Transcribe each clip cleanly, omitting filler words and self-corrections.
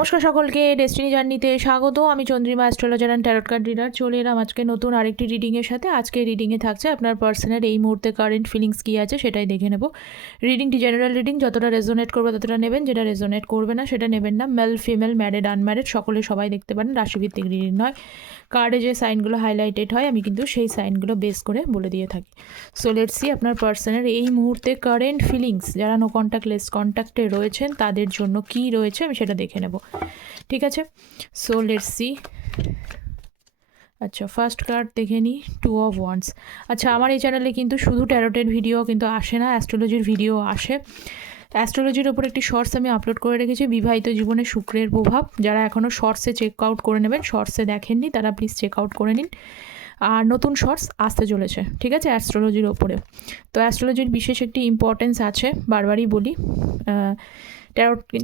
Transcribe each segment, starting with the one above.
নমস্কার সকলকে, ডেস্টিনি জার্নিতে স্বাগত। আমি Chandrima, astrologer and tarot card reader. চলে এলাম আজকে নতুন আরেকটি রিডিংয়ের সাথে। আজকে রিডিংয়ে থাকছে আপনার পার্সনের এই মুহূর্তে কারেন্ট ফিলিংস কী আছে সেটাই দেখে নেব। রিডিংটি জেনারেল রিডিং, যতটা রেজোনেট করবে ততটা নেবেন, যেটা রেজোনেট করবে না সেটা নেবেন না। মেল ফিমেল, ম্যারিড আনম্যারিড সকলে সবাই দেখতে পারেন, রাশিভিত্তিক রিডিং নয়। কার্ডে যে সাইনগুলো হাইলাইটেড হয় আমি কিন্তু সেই সাইনগুলো বেস করে বলে দিয়ে থাকি। সো লেটস সি আপনার পার্সনের এই মুহূর্তে কারেন্ট ফিলিংস, যারা নো কন্ট্যাক্ট লেস কন্ট্যাক্টে রয়েছেন তাদের জন্য কী রয়েছে আমি সেটা দেখে নেব। ঠিক আছে, সো লেটস সি। আচ্ছা, ফার্স্ট কার্ড দেখে নিই, 2 অফ ওয়ান্ডস। আচ্ছা, আমার এই চ্যানেলে কিন্তু শুধু ট্যারোটের ভিডিও কিন্তু আসে না, অ্যাস্ট্রোলজির ভিডিও আসে। অ্যাস্ট্রোলজির ওপর একটি শর্টস আমি আপলোড করে রেখেছি, বিবাহিত জীবনে শুক্রের প্রভাব। যারা এখনও শর্টসে চেক আউট করে নেবেন, শর্টসে দেখেননি তারা প্লিজ চেক আউট করে নিন। আর নতুন শর্টস আসতে চলেছে, ঠিক আছে, অ্যাস্ট্রোলজির ওপরে। তো অ্যাস্ট্রোলজির বিশেষ একটি ইম্পর্টেন্স আছে, বারবারই বলি।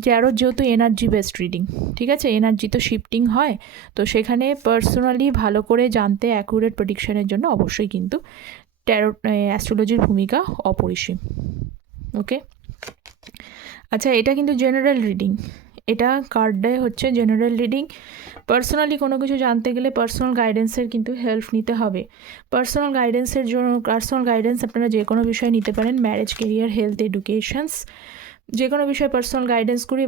ট্যারোট যেহেতু এনার্জি বেসড রিডিং, ঠিক আছে, এনার্জি তো শিফটিং হয়, তো সেখানে পার্সোনালি ভালো করে জানতে অ্যাকুরেট প্রেডিকশনের জন্য অবশ্যই কিন্তু ট্যারোট অ্যাস্ট্রোলজির ভূমিকা অপরিসীম। ওকে, আচ্ছা, এটা কিন্তু জেনারেল রিডিং, এটা কার্ডে হচ্ছে জেনারেল রিডিং। পার্সোনালি কোনো কিছু জানতে গেলে পার্সোনাল গাইডেন্সের কিন্তু হেল্প নিতে হবে। পার্সোনাল গাইডেন্সের জন্য পার্সোনাল গাইডেন্স আপনারা যে কোনো বিষয় নিতে পারেন, ম্যারেজ, কেরিয়ার, হেলথ, এডুকেশনস, যে কোনো বিষয়ে পার্সোনাল গাইডেন্স করি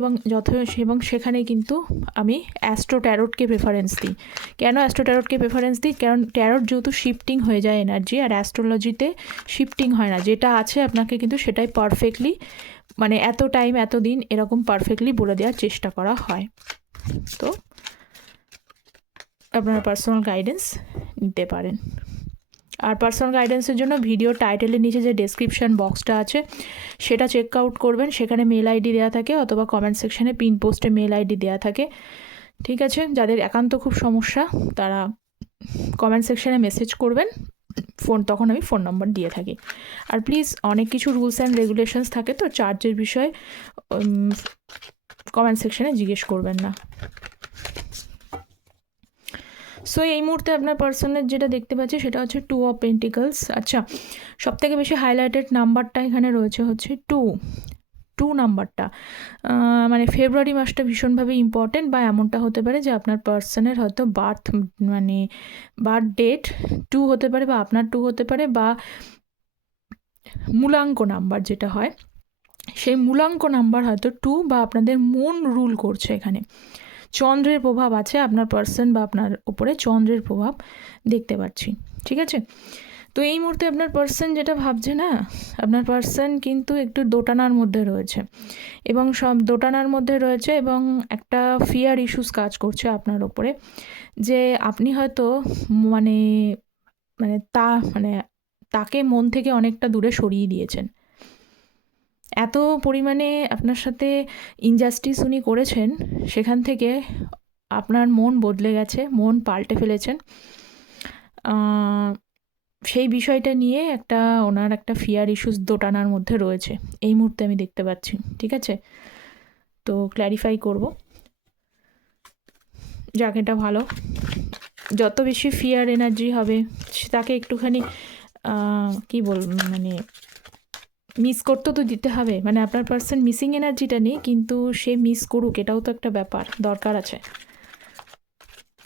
এবং সেখানে কিন্তু আমি অ্যাস্ট্রো ট্যারোটকে প্রেফারেন্স দিই। কেন অ্যাস্ট্রো ট্যারোটকে প্রেফারেন্স দিই? কারণ ট্যারোট যেহেতু শিফটিং হয়ে যায় এনার্জি, আর অ্যাস্ট্রোলজিতে শিফটিং হয় না, যেটা আছে আপনাকে কিন্তু সেটাই পারফেক্টলি, মানে এত টাইম এত দিন এরকম পারফেক্টলি বলে দেওয়ার চেষ্টা করা হয়। তো আপনারা পার্সোনাল গাইডেন্স নিতে পারেন। আর পার্সোনাল গাইডেন্সের জন্য ভিডিও টাইটেলের নিচে যে ডেসক্রিপশান বক্সটা আছে সেটা চেক আউট করবেন, সেখানে মেল আইডি দেওয়া থাকে, অথবা কমেন্ট সেকশানে পিন পোস্টে মেল আইডি দেওয়া থাকে, ঠিক আছে। যাদের একান্ত খুব সমস্যা তারা কমেন্ট সেকশানে মেসেজ করবেন, তখন আমি ফোন নম্বর দিয়ে থাকি। আর প্লিজ, অনেক কিছু রুলস অ্যান্ড রেগুলেশনস থাকে, তো চার্জের বিষয়ে কমেন্ট সেকশানে জিজ্ঞেস করবেন না। সো এই মুহূর্তে আপনার পার্সনের যেটা দেখতে পাচ্ছি সেটা হচ্ছে 2 অফ পেন্টিকলস। আচ্ছা, সবথেকে বেশি হাইলাইটেড নাম্বারটা এখানে রয়েছে হচ্ছে 2 নাম্বারটা। মানে ফেব্রুয়ারি মাসটা ভীষণভাবে ইম্পর্টেন্ট, বা এমনটা হতে পারে যে আপনার পার্সনের হয়তো বার্থ ডেট 2 হতে পারে, বা আপনার 2 হতে পারে, বা মূলাঙ্ক নাম্বার যেটা হয় সেই মূলাঙ্ক নাম্বার হয়তো 2, বা আপনাদের মন রুল করছে এখানে। চন্দ্রের প্রভাব আছে আপনার পার্সন বা আপনার উপরে, চন্দ্রের প্রভাব দেখতে পাচ্ছি, ঠিক আছে। তো এই মুহূর্তে আপনার পার্সন যেটা ভাবছে না, আপনার পার্সন কিন্তু একটু দোটানার মধ্যে রয়েছে, এবং সব দোটানার মধ্যে রয়েছে, এবং একটা ফিয়ার ইস্যুস কাজ করছে আপনার ওপরে, যে আপনি হয়তো মানে মানে তা মানে তাকে মন থেকে অনেকটা দূরে সরিয়ে দিয়েছেন। এত পরিমাণে আপনার সাথে ইনজাস্টিস উনি করেছেন, সেখান থেকে আপনার মন বদলে গেছে, মন পাল্টে ফেলেছেন। সেই বিষয়টা নিয়ে ওনার একটা ফিয়ার ইস্যুস দোটানার মধ্যে রয়েছে এই মুহূর্তে আমি দেখতে পাচ্ছি, ঠিক আছে। তো ক্ল্যারিফাই করব, যাক এটা ভালো। যত বেশি ফিয়ার এনার্জি হবে তাকে একটুখানি কী বলব, মানে মিস করতে তো দিতে হবে, মানে আপনার পার্সন মিসিং এনার্জিটা নেই, কিন্তু সে মিস করুক এটাও তো একটা ব্যাপার, দরকার আছে,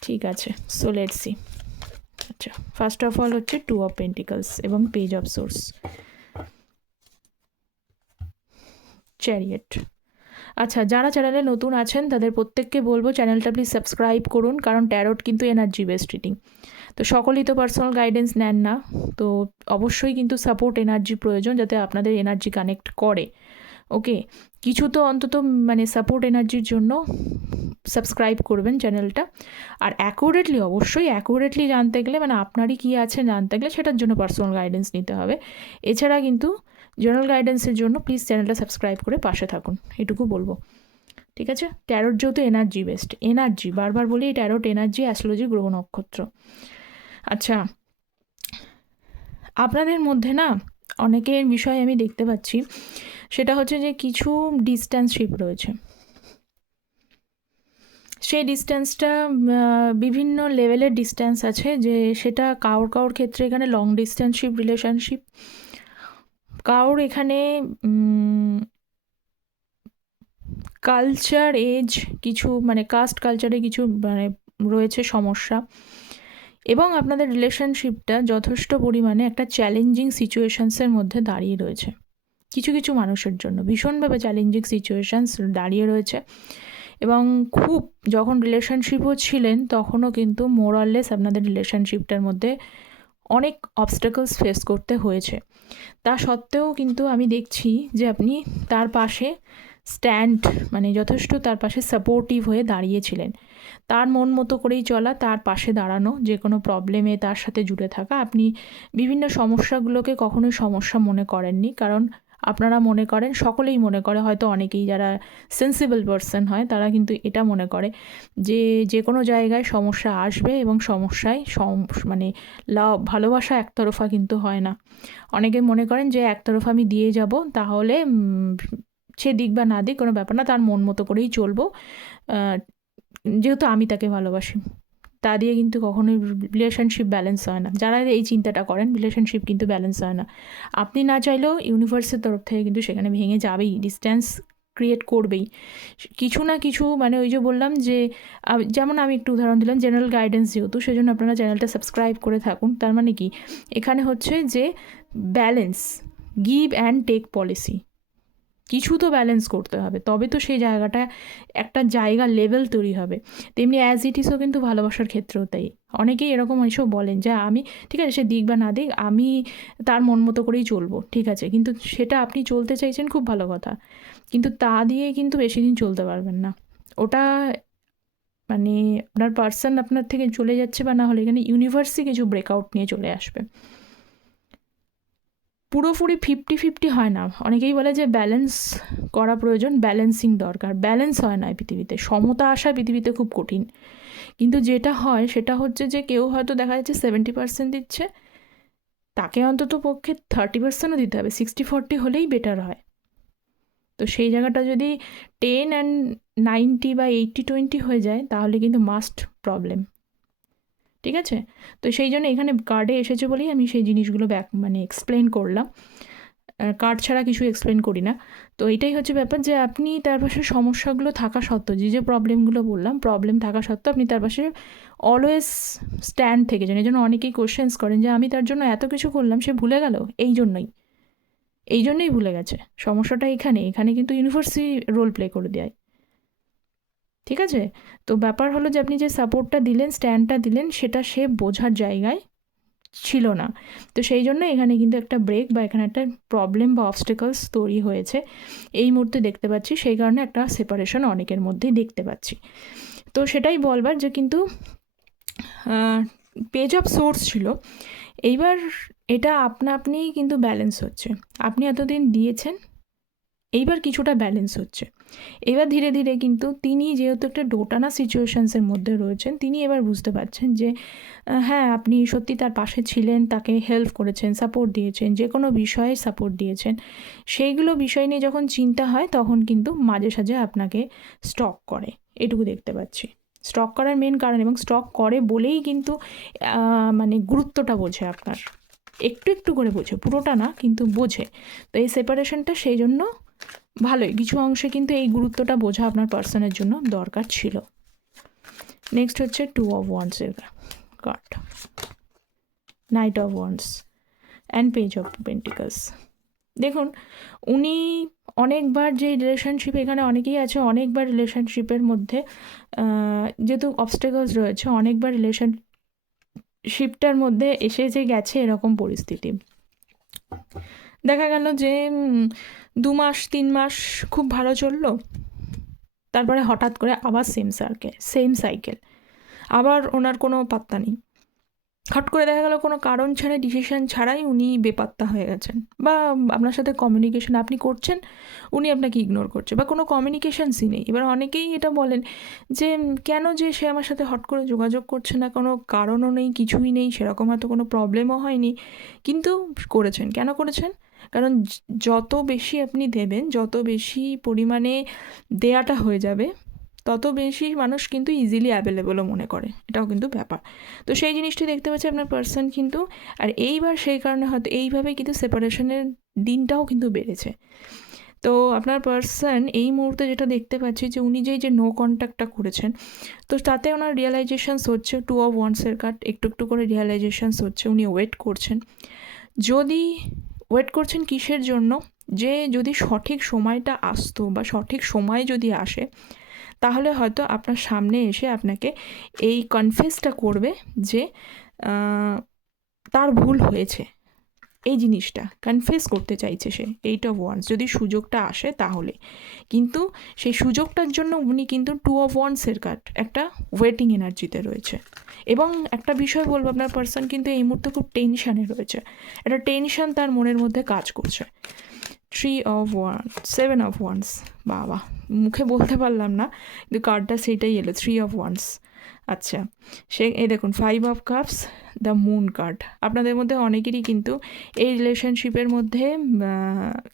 ঠিক আছে। So let's see. আচ্ছা, ফার্স্ট অফ অল হচ্ছে 2 অফ পেন্টিকলস এবং পেজ অফ সোর্স, চ্যারিয়েট। আচ্ছা, যারা চ্যানেলে নতুন আছেন তাদের প্রত্যেককে বলবো চ্যানেলটা প্লিজ সাবস্ক্রাইব করুন, কারণ ট্যারোট কিন্তু এনার্জি বেসড রিডিং। তো সকলেই তো পার্সোনাল গাইডেন্স নেন না, তো অবশ্যই কিন্তু সাপোর্ট এনার্জি প্রয়োজন, যাতে আপনাদের এনার্জি কানেক্ট করে। ওকে, কিছু তো অন্তত মানে সাপোর্ট এনার্জির জন্য সাবস্ক্রাইব করবেন চ্যানেলটা। আর অবশ্যই অ্যাকুরেটলি জানতে গেলে, মানে আপনারই কী আছে জানতে গেলে, সেটার জন্য পার্সোনাল গাইডেন্স নিতে হবে। এছাড়া কিন্তু জেনারেল গাইডেন্সের জন্য প্লিজ চ্যানেলটা সাবস্ক্রাইব করে পাশে থাকুন, এটুকু বলবো, ঠিক আছে। ট্যারোট যেহেতু এনার্জি বেসড, এনার্জি বারবার বলি, ট্যারোট এনার্জি, অ্যাস্ট্রোলজি গ্রহ নক্ষত্র। আচ্ছা, আপনাদের মধ্যে না অনেকের বিষয় আমি দেখতে পাচ্ছি, সেটা হচ্ছে যে কিছু ডিস্ট্যান্সশিপ রয়েছে। সেই ডিস্ট্যান্সটা বিভিন্ন লেভেলের ডিস্ট্যান্স আছে, যে সেটা কারোর ক্ষেত্রে এখানে লং ডিস্ট্যান্সশিপ রিলেশনশিপ, কারোর এখানে কালচার, এজ, কিছু মানে কাস্ট কালচারে কিছু মানে রয়েছে সমস্যা, এবং আপনাদের রিলেশনশিপটা যথেষ্ট পরিমাণে একটা চ্যালেঞ্জিং সিচুয়েশানসের মধ্যে দাঁড়িয়ে রয়েছে। কিছু কিছু মানুষের জন্য ভীষণভাবে চ্যালেঞ্জিং সিচুয়েশানস দাঁড়িয়ে রয়েছে, এবং খুব যখন রিলেশনশিপও ছিলেন তখনও কিন্তু মোরাললেস আপনাদের রিলেশনশিপটার মধ্যে অনেক অবস্টাকলস ফেস করতে হয়েছে। তা সত্ত্বেও কিন্তু আমি দেখছি যে আপনি তার পাশে স্ট্যান্ড মানে যথেষ্ট তার পাশে সাপোর্টিভ হয়ে দাঁড়িয়েছিলেন। তার মন মতো করেই চলা, তার পাশে দাঁড়ানো, যে কোনো প্রবলেমে তার সাথে জুড়ে থাকা। আপনি বিভিন্ন সমস্যাগুলোকে কখনোই সমস্যা মনে করেননি, কারণ আপনারা মনে করেন, সকলেই মনে করে, হয়তো অনেকেই যারা সেন্সিবল পারসন হয় তারা কিন্তু এটা মনে করে যে যে কোনো জায়গায় সমস্যা আসবে, এবং সমস্যায় মানে ভালোবাসা একতরফা কিন্তু হয় না। অনেকে মনে করেন যে একতরফা আমি দিয়ে যাব, তাহলে সে দিক বা না দিক কোনো ব্যাপার না, তার মন মতো করেই চলবো, যেহেতু আমি তাকে ভালোবাসি। তা দিয়ে কিন্তু কখনোই রিলেশনশিপ ব্যালেন্স হয় না। যারা এই চিন্তাটা করেন, রিলেশনশিপ কিন্তু ব্যালেন্স হয় না। আপনি না চাইলেও ইউনিভার্সের তরফ থেকে কিন্তু সেখানে ভেঙে যাবেই, ডিস্ট্যান্স ক্রিয়েট করবেই কিছু না কিছু। মানে ওই যে বললাম যে যেমন আমি একটু উদাহরণ দিলাম, জেনারেল গাইডেন্স যেহেতু, সেজন্য আপনারা চ্যানেলটা সাবস্ক্রাইব করে থাকুন। তার মানে কি, এখানে হচ্ছে যে balance, give and take policy, কিছু তো ব্যালেন্স করতে হবে, তবে তো সেই জায়গাটা একটা জায়গা লেভেল তৈরি হবে। তেমনি অ্যাজ ইট ইসও কিন্তু ভালোবাসার ক্ষেত্রেও তাই। অনেকেই এরকম এসেও বলেন যে আমি ঠিক আছে, সে দিক বা না দিক, আমি তার মন মতো করেই চলবো, ঠিক আছে, কিন্তু সেটা আপনি চলতে চাইছেন, খুব ভালো কথা, কিন্তু তা দিয়ে কিন্তু বেশি দিন চলতে পারবেন না। ওটা মানে আপনার পার্সন আপনার থেকে চলে যাচ্ছে, বা না হলে এখানে ইউনিভার্সই কিছু ব্রেকআউট নিয়ে চলে আসবে। পুরোপুরি 50-50 হয় না। অনেকেই বলে যে ব্যালেন্স করা প্রয়োজন, ব্যালেন্সিং দরকার। ব্যালেন্স হয় না এই পৃথিবীতে, সমতা আসা পৃথিবীতে খুব কঠিন। কিন্তু যেটা হয় সেটা হচ্ছে যে কেউ হয়তো দেখা যাচ্ছে 70% দিচ্ছে, তাকে অন্তত পক্ষে 30%ও দিতে হবে। 60-40 হলেই বেটার হয়। তো সেই জায়গাটা যদি 10-90 বা 80-20 হয়ে যায়, তাহলে কিন্তু মাস্ট প্রবলেম। ঠিক আছে, তো সেই জন্য এখানে কার্ডে এসেছে বলেই আমি সেই জিনিসগুলো মানে এক্সপ্লেন করলাম। কার্ড ছাড়া কিছু এক্সপ্লেন করি না। তো এটাই হচ্ছে ব্যাপার, যে আপনি তার পাশে সমস্যাগুলো থাকা সত্ত্বেও, যে প্রবলেমগুলো বললাম, প্রবলেম থাকা সত্ত্বেও আপনি তার পাশে অলওয়েজ স্ট্যান্ড থেকেছেন। এই জন্য অনেকেই কোয়েশ্চেন্স করেন যে আমি তার জন্য এত কিছু করলাম, সে ভুলে গেল। এই জন্যই ভুলে গেছে। সমস্যাটা এখানে কিন্তু ইউনিভার্সই রোল প্লে করে দেয়। ঠিক আছে, তো ব্যাপার হলো যে আপনি যে সাপোর্টটা দিলেন, স্ট্যান্ডটা দিলেন, সেটা সে বোঝার জায়গায় ছিল না। তো সেই জন্য এখানে কিন্তু একটা ব্রেক বা এখানে একটা প্রবলেম বা অবস্টেকলস তৈরি হয়েছে এই মুহূর্তে দেখতে পাচ্ছি। সেই কারণে একটা সেপারেশন অনেকের মধ্যেই দেখতে পাচ্ছি। তো সেটাই বলবার যে কিন্তু পেজ অফ সোর্স ছিল, এইবার এটা আপনিই কিন্তু ব্যালেন্স হচ্ছে। আপনি এতদিন দিয়েছেন, এইবার কিছুটা ব্যালেন্স হচ্ছে। এবার ধীরে ধীরে কিন্তু তিনি যেহেতু একটা দোটানা সিচুয়েশানসের মধ্যে রয়েছেন, তিনি এবার বুঝতে পারছেন যে হ্যাঁ, আপনি সত্যি তার পাশে ছিলেন, তাকে হেল্প করেছেন, সাপোর্ট দিয়েছেন, যে কোনো বিষয়ে সাপোর্ট দিয়েছেন। সেইগুলো বিষয় নিয়ে যখন চিন্তা হয়, তখন কিন্তু মাঝে সাঝে আপনাকে স্টক করে, এটুকু দেখতে পাচ্ছি। স্টক করার মেন কারণ, এবং স্টক করে বলেই কিন্তু মানে গুরুত্বটা বোঝে আপনার, একটু একটু করে বোঝে, পুরোটা না কিন্তু বোঝে। তো এই সেপারেশনটা সেই জন্য ভালোই, কিছু অংশে কিন্তু এই গুরুত্বটা বোঝা আপনার পার্সনের জন্য দরকার ছিল। নেক্সট হচ্ছে 2 of Wands এর card, night of wands and page of pentacles. দেখুন, উনি অনেকবার যে রিলেশনশিপ, এখানে অনেকেই আছে অনেকবার রিলেশনশিপের মধ্যে, যেহেতু অবস্টেকলস রয়েছে, অনেকবার রিলেশনশিপটার মধ্যে এসে যে গেছে এরকম পরিস্থিতি। দেখা গেল যে 2 মাস 3 মাস খুব ভালো চললো, তারপরে হঠাৎ করে আবার সেম সাইকেল, আবার ওনার কোনো পাত্তা নেই। হট করে দেখা গেল কোনো কারণ ছাড়া, ডিসিশন ছাড়াই উনি বেপাত্তা হয়ে গেছেন, বা আপনার সাথে কমিউনিকেশন আপনি করছেন, উনি আপনাকে ইগনোর করছে, বা কোনো কমিউনিকেশনসই নেই। এবার অনেকেই এটা বলেন যে কেন যে সে আমার সাথে হট করে যোগাযোগ করছে না, কোনো কারণও নেই, কিছুই নেই, সেরকম হয়তো কোনো প্রবলেমও হয়নি, কিন্তু করেছেন। কেন করেছেন? কারণ যত বেশি আপনি দেবেন, যত বেশি পরিমাণে দেয়াটা হয়ে যাবে, তত বেশি মানুষ কিন্তু ইজিলি অ্যাভেলেবলও মনে করে, এটাও কিন্তু ব্যাপার। তো সেই জিনিসটি দেখতে পাচ্ছি আপনার পার্সন কিন্তু, আর এইবার সেই কারণে হয়তো এইভাবে কিন্তু সেপারেশনের দিনটাও কিন্তু বেড়েছে। তো আপনার পার্সন এই মুহূর্তে যেটা দেখতে পাচ্ছি যে উনি যে নো কন্ট্যাক্টটা করেছেন, তো তাতে ওনার রিয়েলাইজেশনস হচ্ছে, 2 of Wands কার্ড, একটু একটু করে রিয়েলাইজেশনস হচ্ছে, উনি ওয়েট করছেন। যদি ওয়েট করছেন কিসের জন্য, যে যদি সঠিক সময়টা আসতো বা সঠিক সময় যদি আসে, তাহলে হয়তো আপনার সামনে এসে আপনাকে এই কনফেসটা করবে যে তার ভুল হয়েছে, এই জিনিসটা কনফেস করতে চাইছে সে 8 of Wands, যদি সুযোগটা আসে তাহলে। কিন্তু সেই সুযোগটার জন্য উনি কিন্তু 2 of Wands কার্ড, একটা ওয়েটিং এনার্জিতে রয়েছে। এবং একটা বিষয় বলবো, আপনার পার্সন কিন্তু এই মুহূর্তে খুব টেনশানে রয়েছে, একটা টেনশান তার মনের মধ্যে কাজ করছে। 3 of Wands, 7 of Wands, বাবা মুখে বলতে পারলাম না, কিন্তু কার্ডটা সেইটাই এলো, 3 of Wands। আচ্ছা, এই দেখুন 5 of Cups, the moon card. আপনাদের মধ্যে অনেকেরই কিন্তু এই রিলেশনশিপের মধ্যে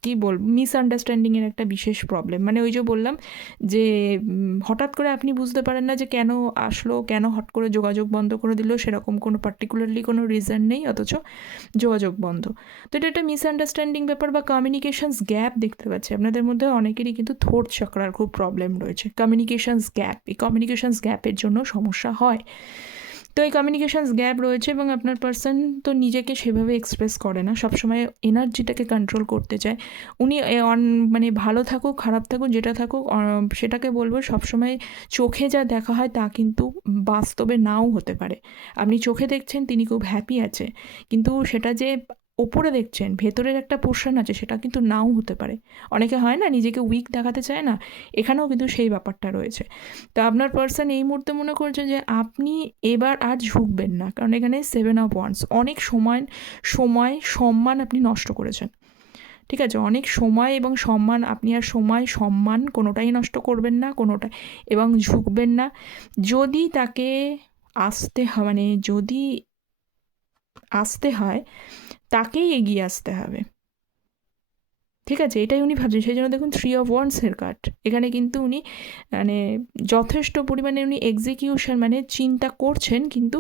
কী বলবো, মিসআন্ডারস্ট্যান্ডিংয়ের একটা বিশেষ প্রবলেম, মানে ওই যে বললাম যে হঠাৎ করে আপনি বুঝতে পারেন না যে কেন আসলো, কেন হট করে যোগাযোগ বন্ধ করে দিল, সেরকম কোনো পার্টিকুলারলি কোনো রিজন নেই, অথচ যোগাযোগ বন্ধ। তো এটা একটা মিসআন্ডারস্ট্যান্ডিং ব্যাপার বা কমিউনিকেশনস গ্যাপ দেখতে পাচ্ছি। আপনাদের মধ্যে অনেকেরই কিন্তু থ্রোট চক্রার খুব প্রবলেম রয়েছে, কমিউনিকেশনস গ্যাপ, এই কমিউনিকেশনস গ্যাপের জন্য সমস্যা হয়। তো এই কমিউনিকেশনস গ্যাপ রয়েছে এবং আপনার পার্সন তো নিজেকে সেভাবে এক্সপ্রেস করে না, সবসময় এনার্জিটাকে কন্ট্রোল করতে চায়। উনি মানে ভালো থাকুক খারাপ থাকুক যেটা থাকুক, সেটাকে বলবো সবসময় চোখে যা দেখা হয় তা কিন্তু বাস্তবে নাও হতে পারে। আপনি চোখে দেখছেন তিনি খুব হ্যাপি আছে, কিন্তু সেটা যে ওপরে দেখছেন ভেতরের একটা পোর্শন আছে, সেটা কিন্তু নাও হতে পারে। অনেকে হয় না নিজেকে উইক দেখাতে চায় না, এখানেও কিন্তু সেই ব্যাপারটা রয়েছে। তো আপনার পার্সন এই মুহূর্তে মনে করছে যে আপনি এবার আর ঝুঁকবেন না, কারণ এখানে 7 of Wands, অনেক সময় সম্মান আপনি নষ্ট করেছেন। ঠিক আছে, অনেক সময় এবং সম্মান, আপনি আর সম্মান কোনোটাই নষ্ট করবেন না, কোনোটাই, এবং ঝুঁকবেন না। যদি তাকে মানে যদি আসতে হয়, তাকেই এগিয়ে আসতে হবে। ঠিক আছে, এটাই উনি ভাবছেন। সেই জন্য দেখুন 3 of Wands কার্ড, এখানে কিন্তু উনি মানে যথেষ্ট পরিমাণে উনি এক্সিকিউশন মানে চিন্তা করছেন, কিন্তু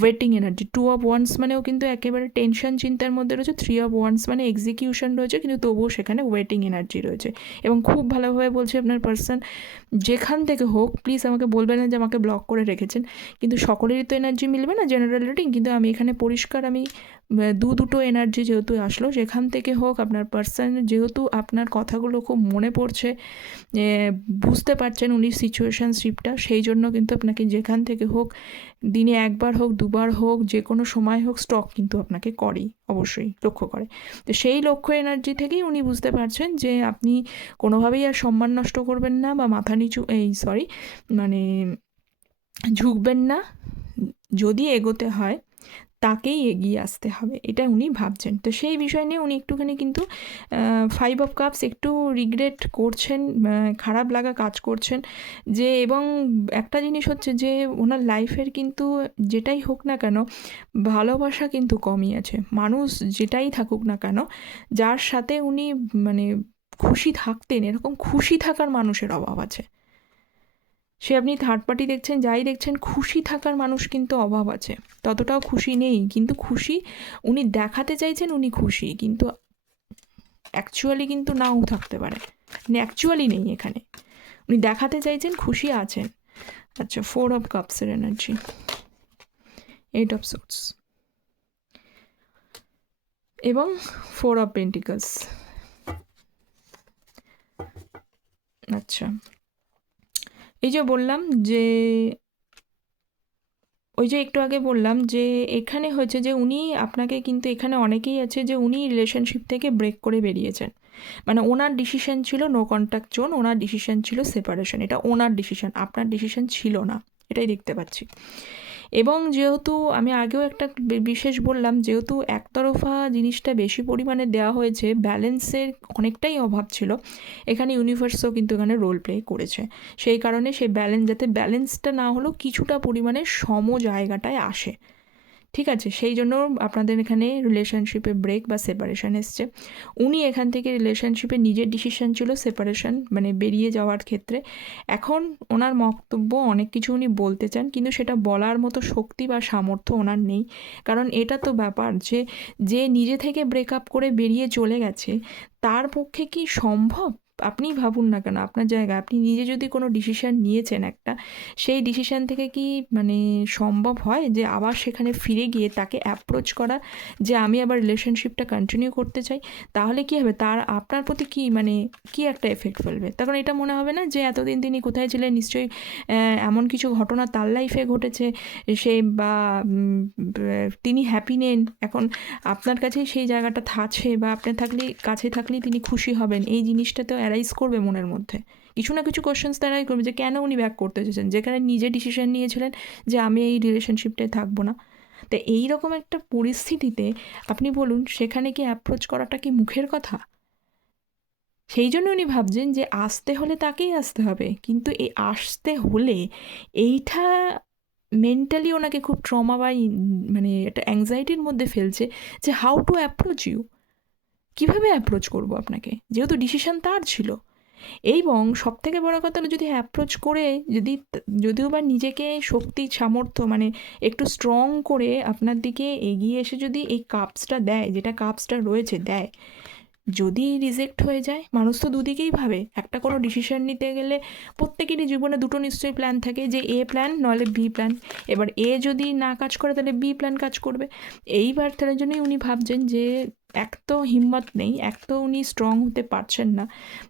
ওয়েটিং এনার্জি। 2 of Wands মানেও কিন্তু একেবারে টেনশন চিন্তার মধ্যে রয়েছে, 3 of Wands মানে এক্সিকিউশন রয়েছে, কিন্তু তবুও সেখানে ওয়েটিং এনার্জি রয়েছে। এবং খুব ভালোভাবে বলছে আপনার পার্সন, যেখান থেকে হোক প্লিজ আমাকে বলবেন না যে আমাকে ব্লক করে রেখেছেন, কিন্তু সকলেরই তো এনার্জি মিলবে না জেনারেল রিডিং, কিন্তু আমি এখানে পরিষ্কার, আমি দুটো এনার্জি যেহেতু আসলো, যেখান থেকে হোক আপনার পার্সন, যেহেতু আপনার কথাগুলো খুব মনে পড়ছে, বুঝতে পারছেন উনি সিচুয়েশনশিপটা, সেই জন্য কিন্তু আপনাকে যেখান থেকে হোক, দিনে একবার হোক দুবার হোক, যে কোনো সময় হোক, স্টক কিন্তু আপনাকে করেই, অবশ্যই লক্ষ্য করে। তো সেই লক্ষ্য এনার্জি থেকেই উনি বুঝতে পারছেন যে আপনি কোনোভাবেই আর সম্মান নষ্ট করবেন না বা মাথা নিচু মানে ঝুঁকবেন না। যদি এগোতে হয় তাকেই এগিয়ে আসতে হবে, এটা উনি ভাবছেন। তো সেই বিষয় নিয়ে উনি একটুখানি কিন্তু 5 of Cups একটু রিগ্রেট করছেন, খারাপ লাগা কাজ করছেন যে, এবং একটা জিনিস হচ্ছে যে ওনার লাইফের কিন্তু যেটাই হোক না কেন, ভালোবাসা কিন্তু কমই আছে। মানুষ যেটাই থাকুক না কেন, যার সাথে উনি মানে খুশি থাকতেন, এরকম খুশি থাকার মানুষের অভাব আছে। সে আপনি থার্ড পার্টি দেখছেন, যাই দেখছেন, খুশি থাকার মানুষ কিন্তু অভাব আছে, ততটাও খুশি নেই। কিন্তু খুশি উনি দেখাতে চাইছেন উনি খুশি, কিন্তু অ্যাকচুয়ালি কিন্তু নাও থাকতে পারে, মানে অ্যাকচুয়ালি নেই এখানে, উনি দেখাতে চাইছেন খুশি আছেন। আচ্ছা, 4 of Cups energy, 8 of Swords এবং 4 of Pentacles। আচ্ছা, এই যে বললাম যে, ওই যে একটু আগে বললাম যে এখানে হয়েছে যে উনি আপনাকে কিন্তু, এখানে অনেকেই আছে যে উনি রিলেশনশিপ থেকে ব্রেক করে বেরিয়েছেন, মানে ওনার ডিসিশন ছিল নো কন্ট্যাক্ট জোন, ওনার ডিসিশন ছিল সেপারেশন, এটা ওনার ডিসিশন, আপনার ডিসিশন ছিল না, এটাই দেখতে পাচ্ছি। এবং যেহেতু আমি আগেও একটা বিশেষ বললাম, যেহেতু একতরফা জিনিসটা বেশি পরিমাণে দেওয়া হয়েছে, ব্যালেন্সের অনেকটাই অভাব ছিল, এখানে ইউনিভার্সও কিন্তু এখানে রোল প্লে করেছে। সেই কারণে সেই ব্যালেন্স, যাতে ব্যালেন্সটা না হলেও কিছুটা পরিমাণে সম জায়গাটায় আসে, ঠিক আছে, সেই জন্য আপনাদের এখানে রিলেশনশিপে ব্রেক বা সেপারেশন এসছে। উনি এখান থেকে রিলেশনশিপে নিজের ডিসিশন ছিল সেপারেশন মানে বেরিয়ে যাওয়ার ক্ষেত্রে। এখন ওনার বক্তব্য অনেক কিছু উনি বলতে চান, কিন্তু সেটা বলার মতো শক্তি বা সামর্থ্য ওনার নেই। কারণ এটা তো ব্যাপার যে যে নিজে থেকে ব্রেকআপ করে বেরিয়ে চলে গেছে তার পক্ষে কি সম্ভব? আপনি ভাবুন না কেন, আপনার জায়গায় আপনি নিজে যদি কোনো ডিসিশান নিয়েছেন একটা, সেই ডিসিশান থেকে কি মানে সম্ভব হয় যে আবার সেখানে ফিরে গিয়ে তাকে অ্যাপ্রোচ করা যে আমি আবার রিলেশনশিপটা কন্টিনিউ করতে চাই? তাহলে কি হবে, তার আপনার প্রতি কি মানে কি একটা এফেক্ট ফেলবে? তখন এটা মনে হবে না যে এতদিন তিনি কোথায় ছিলেন, নিশ্চয়ই এমন কিছু ঘটনা তার লাইফে ঘটেছে সে বা তিনি হ্যাপি নেন, এখন আপনার কাছেই সেই জায়গাটা আছে বা আপনার কাছে থাকলেই তিনি খুশি হবেন, এই জিনিসটাতেও অ্যারাইজ করবে মনের মধ্যে। কিছু না কিছু কোশ্চেন্স তারাই করবে যে কেন উনি ব্যাক করতে চেয়েছেন, যেখানে নিজে ডিসিশন নিয়েছিলেন যে আমি এই রিলেশনশিপটায় থাকবো না। তো এইরকম একটা পরিস্থিতিতে আপনি বলুন সেখানে কি অ্যাপ্রোচ করাটা কি মুখের কথা? সেই জন্য উনি ভাবছেন যে আসতে হলে তাকেই আসতে হবে, কিন্তু এই আসতে হলে এইটা মেন্টালি ওনাকে খুব ট্রমা বা মানে একটা অ্যাংজাইটির মধ্যে ফেলছে যে হাউ টু অ্যাপ্রোচ ইউ, কীভাবে অ্যাপ্রোচ করবো আপনাকে, যেহেতু ডিসিশন তার ছিল। এবং সবথেকে বড় কথা হলো যদি অ্যাপ্রোচ করে যদিও বা নিজেকে শক্তি সামর্থ্য মানে একটু স্ট্রং করে আপনার দিকে এগিয়ে এসে যদি এই কাপসটা দেয়, যেটা কাপসটা রয়েছে দেয়, যদি রিজেক্ট হয়ে যায়, মানুষ তো দুদিকেই ভাবে। একটা কোনো ডিসিশন নিতে গেলে প্রত্যেকেরই জীবনে দুটো নিশ্চয়ই প্ল্যান থাকে, যে এ প্ল্যান নলে বি প্ল্যান। এবার এ যদি না কাজ করে তাহলে বি প্ল্যান কাজ করবে। এইবার তার জন্যই উনি ভাবছেন যে এক তো হিম্মত নেই, এক তো উনি স্ট্রং হতে পারছেন না,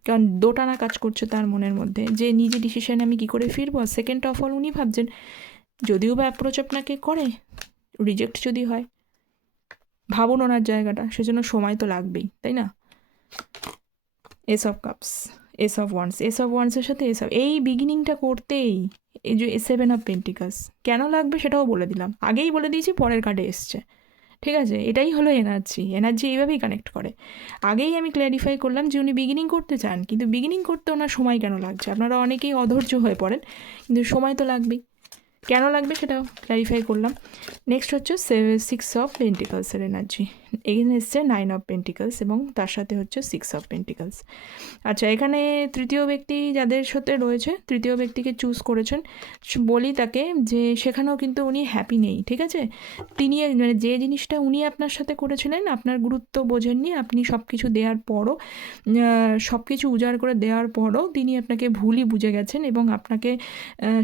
কারণ দোটানা কাজ করছে তার মনের মধ্যে যে নিজে ডিসিশানে আমি কী করে ফিরবো। সেকেন্ড অফ অল উনি ভাবছেন যদিও বা অ্যাপ্রোচ আপনাকে করে, রিজেক্ট যদি হয়, ভাবুন ওনার জায়গাটা, সেজন্য সময় তো লাগবেই, তাই না? Ace of cups, ace of ওয়ান্সের সাথে এই বিগিনিংটা করতেই এই যে 7 অফ পেন্টিকালস কেন লাগবে সেটাও বলে দিলাম, আগেই বলে দিয়েছি, পরের কার্ডে এসছে। ঠিক আছে, এটাই হলো এনার্জি এইভাবেই কানেক্ট করে। আগেই আমি ক্ল্যারিফাই করলাম যে উনি বিগিনিং করতে চান, কিন্তু বিগিনিং করতে ওনার সময় কেন লাগছে? আপনারা অনেকেই অধৈর্য হয়ে পড়েন, কিন্তু সময় তো লাগবেই। কেন লাগবে সেটাও ক্ল্যারিফাই করলাম। নেক্সট হচ্ছে 6 অফ পেন্টিকালসের এনার্জি, এখানে এসছে 9 অফ পেন্টিকালস এবং তার সাথে হচ্ছে 6 অফ পেন্টিকালস। আচ্ছা, এখানে তৃতীয় ব্যক্তি যাদের সাথে রয়েছে, তৃতীয় ব্যক্তিকে চুজ করেছেন, বলি তাকে যে সেখানেও কিন্তু উনি হ্যাপি নেই। ঠিক আছে, তিনি মানে যে জিনিসটা উনি আপনার সাথে করেছিলেন আপনার গুরুত্ব বোঝেননি, আপনি সব কিছু দেওয়ার পরও সব কিছু উজাড় করে দেওয়ার পরও তিনি আপনাকে ভুলই বুঝে গেছেন এবং আপনাকে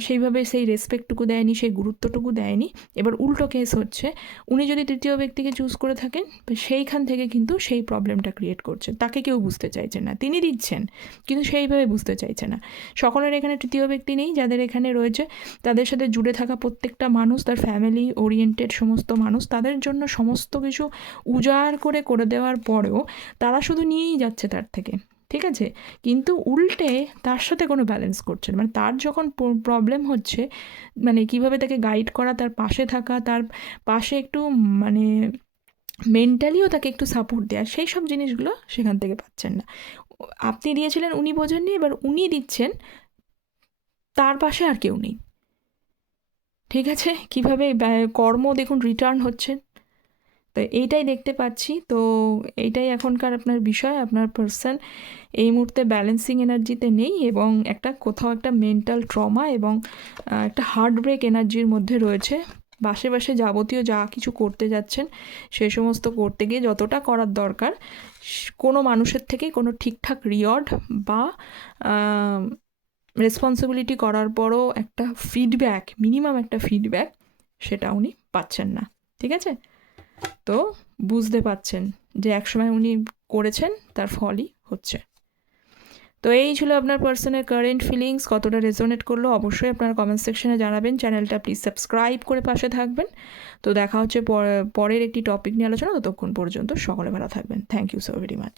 সেইভাবে সেই রেসপেক্টটুকু দেয়নি, সেই গুরুত্বটুকু দেয়নি। এবার উল্টো কেস হচ্ছে, উনি যদি তৃতীয় ব্যক্তিকে চুজ করে থাকেন সেইখান থেকে কিন্তু সেই প্রবলেমটা ক্রিয়েট করছে, তাকে কেউ বুঝতে চাইছে না, তিনি দিচ্ছেন কিন্তু সেইভাবে বুঝতে চাইছে না। সকলের এখানে তৃতীয় ব্যক্তি নেই, যাদের এখানে রয়েছে তাদের সাথে জুড়ে থাকা প্রত্যেকটা মানুষ, তার ফ্যামিলি ওরিয়েন্টেড সমস্ত মানুষ, তাদের জন্য সমস্ত কিছু উজাড় করে দেওয়ার পরেও তারা শুধু নিয়েই যাচ্ছে তার থেকে। ঠিক আছে, কিন্তু উল্টে তার সাথে কোনো ব্যালেন্স করছে না, মানে তার যখন প্রবলেম হচ্ছে, মানে কিভাবে তাকে গাইড করা, তার পাশে থাকা, তার পাশে একটু মানে মেন্টালিও তাকে একটু সাপোর্ট দেওয়া, সেই সব জিনিসগুলো সেখান থেকে পাচ্ছেন না। আপনি দিয়েছিলেন, উনি বোঝেননি, এবার উনি দিচ্ছেন, তার পাশে আর কেউ নেই। ঠিক আছে, কীভাবে কর্ম দেখুন রিটার্ন হচ্ছে, তো এইটাই দেখতে পাচ্ছি। তো এইটাই এখনকার আপনার বিষয়, আপনার পার্সন এই মুহূর্তে ব্যালেন্সিং এনার্জিতে নেই এবং কোথাও একটা মেন্টাল ট্রমা এবং একটা হার্ট ব্রেক এনার্জির মধ্যে রয়েছে। বাসে যাবতীয় যা কিছু করতে যাচ্ছেন সেই সমস্ত করতে গিয়ে যতটা করার দরকার কোনো মানুষের থেকে কোনো ঠিকঠাক রিওয়ার্ড বা রেসপন্সিবিলিটি করার পরও একটা ফিডব্যাক, মিনিমাম একটা ফিডব্যাক, সেটা উনি পাচ্ছেন না। ঠিক আছে, তো বুঝতে পাচ্ছেন যে একসময় উনি করেছেন, তার ফলই হচ্ছে। তো এই ছিল আপনার পার্সনের কারেন্ট ফিলিংস, কতটা রেজোনেট করলো অবশ্যই আপনারা কমেন্ট সেকশনে জানাবেন। চ্যানেলটা প্লিজ সাবস্ক্রাইব করে পাশে থাকবেন। তো দেখা হচ্ছে পরের একটি টপিক নিয়ে আলোচনা, ততক্ষণ পর্যন্ত সকলে ভালো থাকবেন। Thank you so very much.